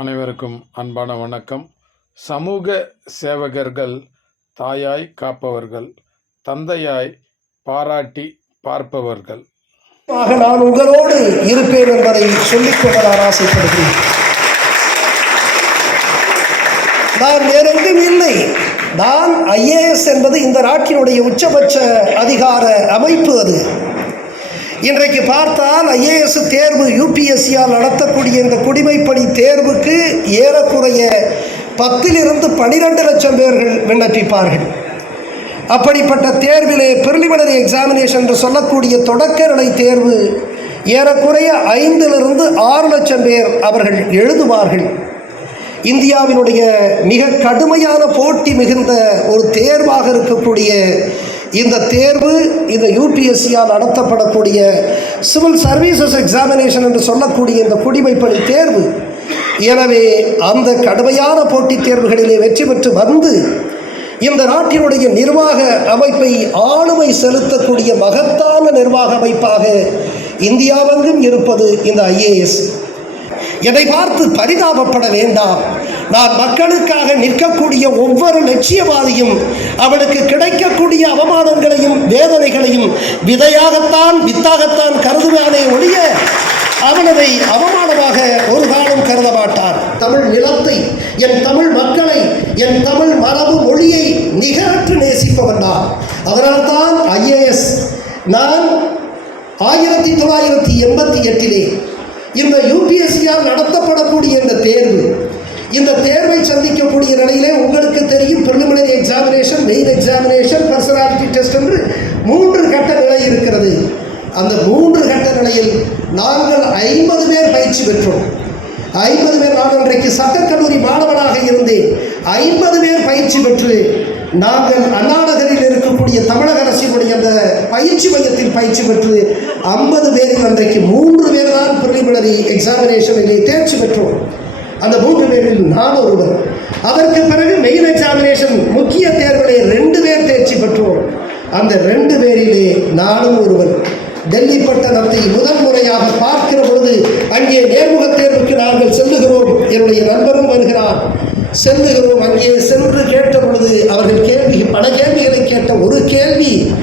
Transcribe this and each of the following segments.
அனைவருக்கும் அன்பான வணக்கம். சமூக சேவகர்கள் தாயாய் காப்பவர்கள் தந்தையாய் பாராட்டி பார்ப்பவர்கள். ஆக நான் உங்களோடு இருப்பேன் என்பதை சொல்லிக்கொள்ள நான் ஆசைப்படுகிறேன். நான் வேறெங்கும் இல்லை. நான் ஐஏஎஸ் என்பது இந்த நாட்டினுடைய உச்சபட்ச அதிகார அமைப்பு அது. இன்றைக்கு பார்த்தால் ஐஏஎஸ் தேர்வு யூபிஎஸ்சியால் நடத்தக்கூடிய இந்த குடிமைப்பணி தேர்வுக்கு ஏறக்குறைய பத்திலிருந்து பனிரெண்டு லட்சம் பேர்கள் விண்ணப்பிப்பார்கள். அப்படிப்பட்ட தேர்விலே பிரிலிமினரி எக்ஸாமினேஷன் என்று சொல்லக்கூடிய தொடக்கநிலை தேர்வு ஏறக்குறைய ஐந்திலிருந்து ஆறு லட்சம் பேர் அவர்கள் எழுதுவார்கள். இந்தியாவினுடைய மிக கடுமையான போட்டி மிகுந்த ஒரு தேர்வாக இருக்கக்கூடிய இந்த தேர்வு இந்த யூபிஎஸ்சியால் நடத்தப்படக்கூடிய சிவில் சர்வீசஸ் எக்ஸாமினேஷன் என்று சொல்லக்கூடிய இந்த குடிமைப்பணி தேர்வு. எனவே அந்த கடுமையான போட்டித் தேர்வுகளிலே வெற்றி பெற்று வந்து இந்த நாட்டினுடைய நிர்வாக அமைப்பை ஆளுமை செலுத்தக்கூடிய மகத்தான நிர்வாக அமைப்பாக இந்தியாவெங்கும் இருப்பது இந்த ஐஏஎஸ் இதை பார்த்து பரிதாபப்பட வேண்டாம். நான் மக்களுக்காக நிற்கக்கூடிய ஒவ்வொரு லட்சியவாதியும் அவனுக்கு கிடைக்கக்கூடிய அவமானங்களையும் வேதனைகளையும் விதையாகத்தான் வித்தாகத்தான் கருதுவானே ஒழிய அவனதை அவமானமாக ஒரு காலம் கருத மாட்டான். தமிழ் நிலத்தை என் தமிழ் மக்களை என் தமிழ் மரபு மொழியை நிகரற்று நேசிப்பவன் நான். அதனால்தான் ஐஏஎஸ் நான் ஆயிரத்தி தொள்ளாயிரத்தி எண்பத்தி எட்டிலே இந்த யூபிஎஸ்சியால் நடத்தப்படக்கூடிய இந்த தேர்வு இந்த தேர்வை சந்திக்கக்கூடிய நிலையிலே உங்களுக்கு தெரியும் preliminary examination main examination personality test என்று மூன்று கட்ட நிலை இருக்கிறது. அந்த மூன்று கட்ட நிலையில் நாங்கள் ஐம்பது பேர் பயிற்சி பெற்றோம். ஐம்பது பேர் நான் இன்றைக்கு சட்டக்கல்லூரி மாணவனாக இருந்தேன். ஐம்பது பேர் பயிற்சி பெற்று நாங்கள் அண்ணாநகரில் இருக்கக்கூடிய தமிழக அரசினுடைய அந்த பயிற்சி மையத்தில் பயிற்சி பெற்று ஐம்பது பேரில் அன்றைக்கு மூன்று பேர் தான் ப்ரிலிமினரி எக்ஸாமினேஷனிலே தேர்ச்சி பெற்றோம். அந்த மூன்று பேரில் நான் ஒருவர். அதற்கு பிறகு மெயின் எக்ஸாமினேஷன் முக்கிய தேர்விலே ரெண்டு பேர் தேர்ச்சி பெற்றோம். அந்த ரெண்டு பேரிலே நானும் ஒருவர். டெல்லி பட்டணத்தை முதல் முறையாக பார்க்கிற பொழுது அங்கே நேர்முக தேர்வுக்கு நாங்கள் செல்லுகிறோம். என்னுடைய நண்பரும் வருகிறார். செல்லுகிறோம். அங்கே சென்று கேட்ட பொழுது அவர்கள் கேள்வி பல கேள்விகளை கேட்ட ஒரு கேள்வி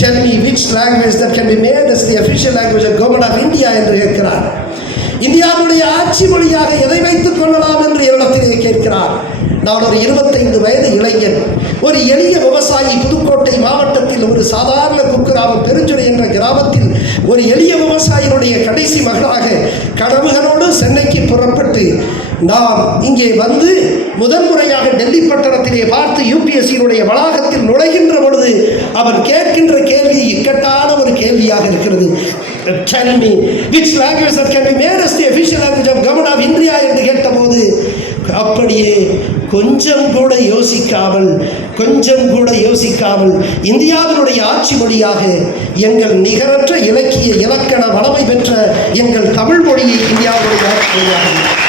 tell me which language that can be made as the official language of government of India என்று கேட்கிறார். இந்தியாவுடைய ஆட்சி மொழியாக எதை வைத்துக் கொள்ளலாம் என்று என்னிடத்திலே கேட்கிறார். நான் ஒரு இருபத்தைந்து வயது இளைஞன். ஒரு எளிய விவசாயி புதுக்கோட்டை மாவட்டத்தில் ஒரு சாதாரண குக்கிராமம் பெருஞ்சுடை என்ற கிராமத்தில் ஒரு எளிய விவசாயியினுடைய கடைசி மகனாக கனவுகளோடு சென்னைக்கு புறப்பட்டு நாம் இங்கே வந்து முதன்முறையாக டெல்லி பட்டணத்திலே பார்த்து யூபிஎஸ்சியினுடைய வளாகத்தில் நுழைகின்ற பொழுது அவன் கேட்கின்ற கேள்வி இக்கட்டான ஒரு கேள்வியாக இருக்கிறது. Tell me, which language that can be made as the official language of government of India என்று கேட்டபோது அப்படியே கொஞ்சம் கூட யோசிக்காமல் கொஞ்சம் கூட யோசிக்காமல் இந்தியாவினுடைய ஆட்சி மொழியாக எங்கள் நிகரற்ற இலக்கிய இலக்கண வளமை பெற்ற எங்கள் தமிழ் மொழியை இந்தியாவுடைய ஆட்சி மொழியாக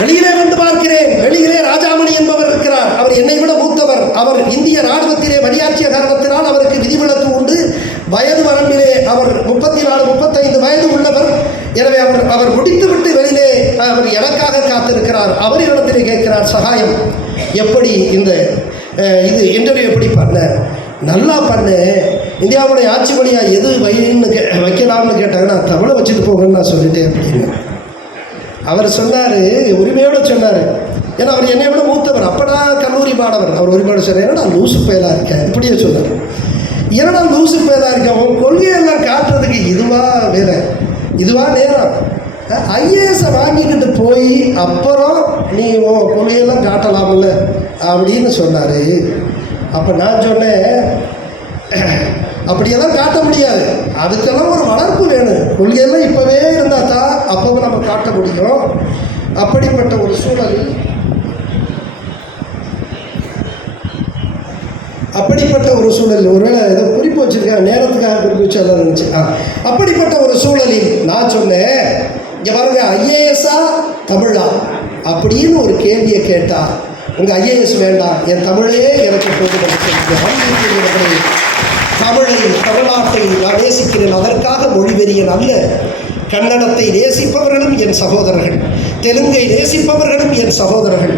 வெளியிலே வந்து பார்க்கிறேன். வெளியிலே ராஜாமணி என்பவர் இருக்கிறார். அவர் என்னை விட மூத்தவர். அவர் இந்திய ராணுவத்திலே பணியாற்றிய காரணத்தினால் அவருக்கு விதிவிலக்கு உண்டு. வயது வரம்பிலே அவர் முப்பத்தி நாலு முப்பத்தைந்து வயது உள்ளவர். எனவே அவர் அவர் முடித்துவிட்டு வெளியிலே அவர் எனக்காக காத்திருக்கிறார். அவர் இடத்திலே கேட்கிறார் சகாயம் எப்படி இந்த இது இன்டர்வியூ எப்படி பண்ண? நல்லா பண்ணு. இந்தியாவுடைய ஆட்சி மொழியாக எது வைன்னு கே வைக்கலாம்னு கேட்டாங்கன்னா தமிழை வச்சுட்டு போங்கன்னு நான் சொல்லிட்டேன். அப்படின்னு. அவர் சொன்னார் உரிமையோடு சொன்னார். ஏன்னா அவர் என்னை விட மூத்தவர். அப்படா கல்லூரி மாணவர். அவர் உரிமையோடு சொன்னார் நான் லூசு பயலாக இருக்கேன் இப்படியே சொன்னார். என்னடா லூசு பயலாக இருக்கேன் உன் கொள்கையெல்லாம் காட்டுறதுக்கு இதுவா வேற இதுவா நேரம்? ஐஏஎஸை வாங்கிக்கிட்டு போய் அப்புறம் நீ உன் கொள்கையெல்லாம் காட்டலாம்ல? அப்படின்னு சொன்னார். அப்போ நான் சொன்னேன் அப்படியெல்லாம் காட்ட முடியாது. அதுக்கெல்லாம் ஒரு வளர்ப்பு வேணும். கொள்கையெல்லாம் இப்போவே இருந்தால் தான் அப்போவும் நம்ம காட்ட முடியும். அப்படிப்பட்ட ஒரு சூழலில் அப்படிப்பட்ட ஒரு சூழலில் ஒருவேளை ஏதோ குறிப்பு வச்சுருக்கேன் நேரத்துக்காக குறிப்பு வச்சாலும் இருந்துச்சு ஆ. அப்படிப்பட்ட ஒரு சூழலில் நான் சொன்னேன். இங்கே பாருங்க ஐஏஎஸ்ஸா தமிழா? அப்படின்னு ஒரு கேள்வியை கேட்டால் உங்கள் ஐஏஎஸ் வேண்டாம். என் தமிழே எனக்கு போதும். தமிழை தமிழ்நாட்டை நான் நேசிக்கிறேன் அதற்காக மொழிவெறியன் அல்ல கன்னடத்தை நேசிப்பவர்களும் என் சகோதரர்கள். தெலுங்கை நேசிப்பவர்களும் என் சகோதரர்கள்.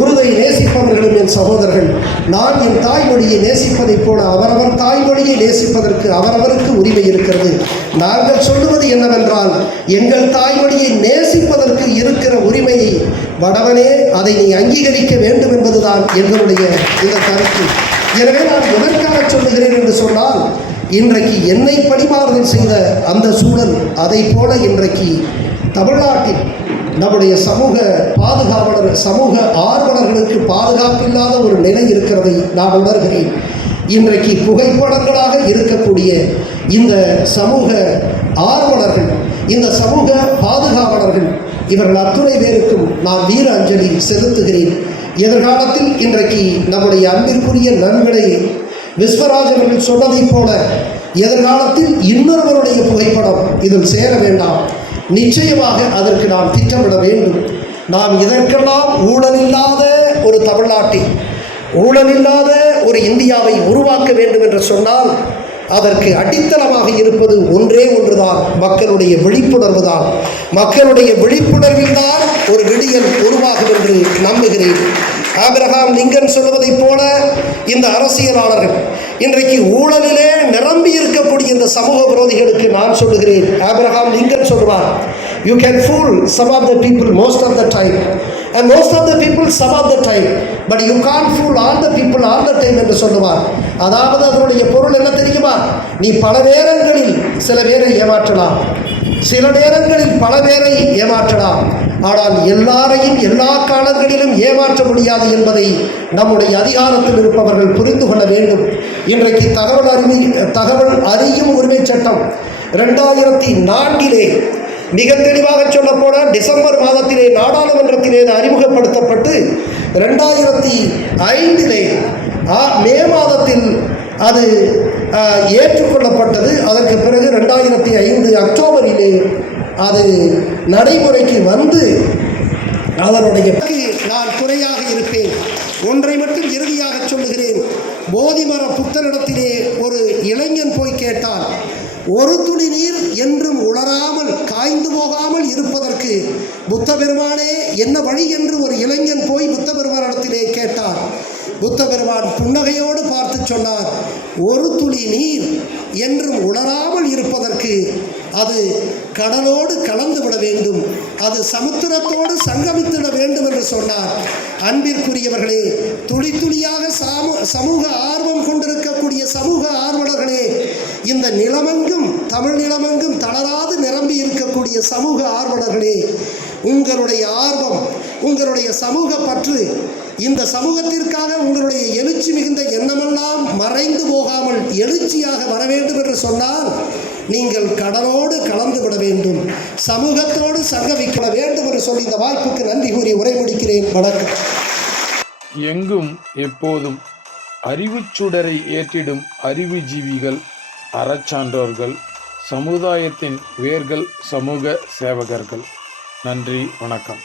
உருதை நேசிப்பவர்களும் என் சகோதரர்கள். நான் என் தாய்மொழியை நேசிப்பதைப் போல அவரவர் தாய்மொழியை நேசிப்பதற்கு அவரவருக்கு உரிமை இருக்கிறது. நாங்கள் சொல்லுவது என்னவென்றால் எங்கள் தாய்மொழியை நேசிப்பதற்கு இருக்கிற உரிமையை வடவனே அதை நீ அங்கீகரிக்க வேண்டும் என்பதுதான் எங்களுடைய இந்த கருத்து. எனவே நான் எதற்காக சொல்லுகிறேன் என்று சொன்னால் இன்றைக்கு என்னை பணிமாறுதல் செய்த அந்த சூழல் அதை போல இன்றைக்கு தமிழ்நாட்டில் நம்முடைய சமூக பாதுகாவலர் சமூக ஆர்வலர்களுக்கு பாதுகாப்பில்லாத ஒரு நிலை இருக்கிறதை நான் உணர்கிறேன். இன்றைக்கு புகைப்படங்களாக இருக்கக்கூடிய இந்த சமூக ஆர்வலர்கள் இந்த சமூக பாதுகாவலர்கள் இவர்கள் அத்துணை பேருக்கும் நான் வீர அஞ்சலி செலுத்துகிறேன். எதிர்காலத்தில் இன்றைக்கு நம்முடைய அன்பிற்குரிய நண்பனை விஸ்வராஜ் அவர்கள் சொன்னதைப் போல எதிர்காலத்தில் இன்னொருவருடைய புகைப்படம் இதில் சேர வேண்டாம். நிச்சயமாக அதற்கு நாம் திட்டமிட வேண்டும். நாம் இதற்கெல்லாம் ஊழலில்லாத ஒரு தமிழ்நாட்டை ஊழலில்லாத ஒரு இந்தியாவை உருவாக்க வேண்டும் என்று சொன்னால் அதற்கு அடித்தளமாக இருப்பது ஒன்றே ஒன்றுதான். மக்களுடைய விழிப்புணர்வு தான் மக்களுடைய விழிப்புணர்வில் தான் ஒரு விடியல் உருவாகும் என்று நம்புகிறேன். ஆபிரகாம் லிங்கன் சொல்வதைப் போல இந்த அரசியலாளர்கள் இன்றைக்கு ஊழலிலே நிரம்பி இருக்கக்கூடிய இந்த சமூக விரோதிகளுக்கு நான் சொல்லுகிறேன். ஆபிரகாம் லிங்கன் சொல்வார் you can fool some of the people most of the time and most of the people some of the time but you can't fool all the people all the time என்று சொல்லுவார். அதாவது அதனுடைய பொருள் என்ன தெரியுமா? நீ பல நேரங்களில் சில பேரை ஏமாற்றலாம். சில நேரங்களில் பல பேரை ஏமாற்றலாம். ஆனால் எல்லாரையும் எல்லா காலங்களிலும் ஏமாற்ற முடியாது என்பதை நம்முடைய அதிகாரத்தில் இருப்பவர்கள் புரிந்து கொள்ள வேண்டும். இன்றைக்கு தகவல் அறிவி தகவல் அறியும் உரிமை சட்டம் ரெண்டாயிரத்தி நான்கிலே மிக தெளிவாக சொல்ல போனால் டிசம்பர் மாதத்திலே நாடாளுமன்றத்திலே அறிமுகப்படுத்தப்பட்டு ரெண்டாயிரத்தி ஐந்திலே ஆ- மே மாதத்தில் அது ஏற்றுக்கொள்ளப்பட்டது. அதற்கு பிறகு ரெண்டாயிரத்தி ஐந்து அக்டோபரிலே அது நடைமுறைக்கு வந்து அதனுடைய நான் குறையாக இருப்பேன். ஒன்றை மட்டும் இறுதியாக சொல்லுகிறேன். போதிமர புத்தரிடத்திலே ஒரு இளைஞன் போய் கேட்டான். ஒரு துளி நீர் என்றும் உளராமல் காய்ந்து போகாமல் இருப்பதற்கு புத்த பெருமானே என்ன வழி என்று ஒரு இளைஞன் போய் புத்த பெருமானிடத்திலே கேட்டார். புத்த பெருமான் புன்னகையோடு பார்த்து சொன்னார். ஒரு துளி நீர் என்றும் உணராமல் இருப்பதற்கு அது கடலோடு கலந்து விட வேண்டும். அது சமுத்திரத்தோடு சங்கமித்திட வேண்டும் என்று சொன்னார். அன்பிற்குரியவர்களே துளி துளியாக சாமு சமூக ஆர்வம் கொண்டிருக்கக்கூடிய சமூக ஆர்வலர்களே இந்த நிலமெங்கும் தமிழ் நிலமெங்கும் தளராது நிரம்பி இருக்கக்கூடிய சமூக ஆர்வலர்களே உங்களுடைய ஆர்வம் உங்களுடைய சமூக பற்று இந்த சமூகத்திற்காக உங்களுடைய எழுச்சி மிகுந்த எண்ணமெல்லாம் மறைந்து போகாமல் எழுச்சியாக வர வேண்டும் என்று சொன்னால் நீங்கள் கடலோடு கலந்து விட வேண்டும். சமூகத்தோடு சங்கமிக்க வேண்டும் என்று சொல்லி இந்த வாய்ப்புக்கு நன்றி கூறி உரை முடிக்கிறேன் வணக்கம். எங்கும் எப்போதும் அறிவுச் சுடரை ஏற்றிடும் அறிவுஜீவிகள் அறச்சான்றோர்கள் சமுதாயத்தின் வேர்கள் சமூக சேவகர்கள். நன்றி வணக்கம்.